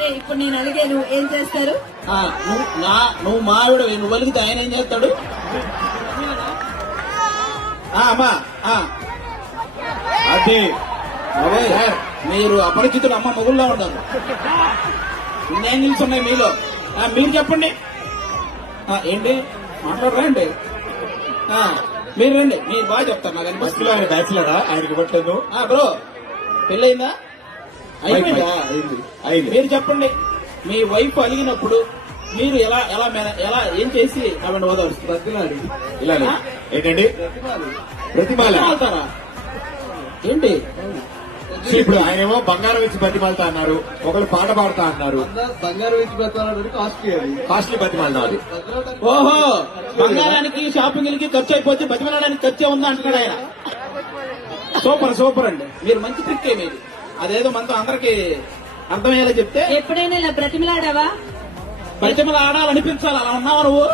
సరే ఇప్పుడు నేను అడిగాను ఏం చేస్తారు? నువ్వు మావిడ నువ్వు అలిగితే ఆయన ఏం చేస్తాడు? అమ్మా అది మీరు అపరిచితులు అమ్మ మొగుళ్ళో ఉన్నారు. ఇన్ని యాంగిల్స్ ఉన్నాయి మీలో. మీరు చెప్పండి. ఏంటి మాట్లాడరా అండి? మీరు రండి, మీరు బాగా చెప్తారు నాకు అనిపిస్తుంది. ఆయన బ్యాచిలరా? ఆయనకి ఇవ్వట్లేదు. బ్రో పెళ్ళయిందా? అయిపోయిందా? అయింది. మీరు చెప్పండి, మీ వైఫ్ అలిగినప్పుడు మీరు ఎలా ఎలా ఎలా ఏం చేసి ఆమెను ఓదారుస్తారు? ఇలా ఏంటండి ప్రతిమాల అవుతారా ఏంటి? ఇప్పుడు ఆయనేమో బంగారం ఇచ్చి బతిమాలతా అన్నారు, ఒకరు పాట పాడుతా అన్నారు. బంగారం ఇచ్చి పెడతాను కాస్ట్లీ అది. కాస్ట్లీ బతిమాలతా అది. ఓహో, బంగారానికి షాపింగ్లకి ఖర్చు అయిపోతే బతిమలడానికి ఖర్చే ఉందా అంటున్నాడు ఆయన. సూపర్ సూపర్ అండి, మీరు మంచి ట్రిక్ ఏమేది. అదేదో మనతో అందరికి అర్థమయ్యేలా చెప్తే. ఎప్పుడైనా ఇలా బ్రతిమలాడావా? బతిమలు ఆడాలనిపించాలి. అలా ఉన్నావా నువ్వు?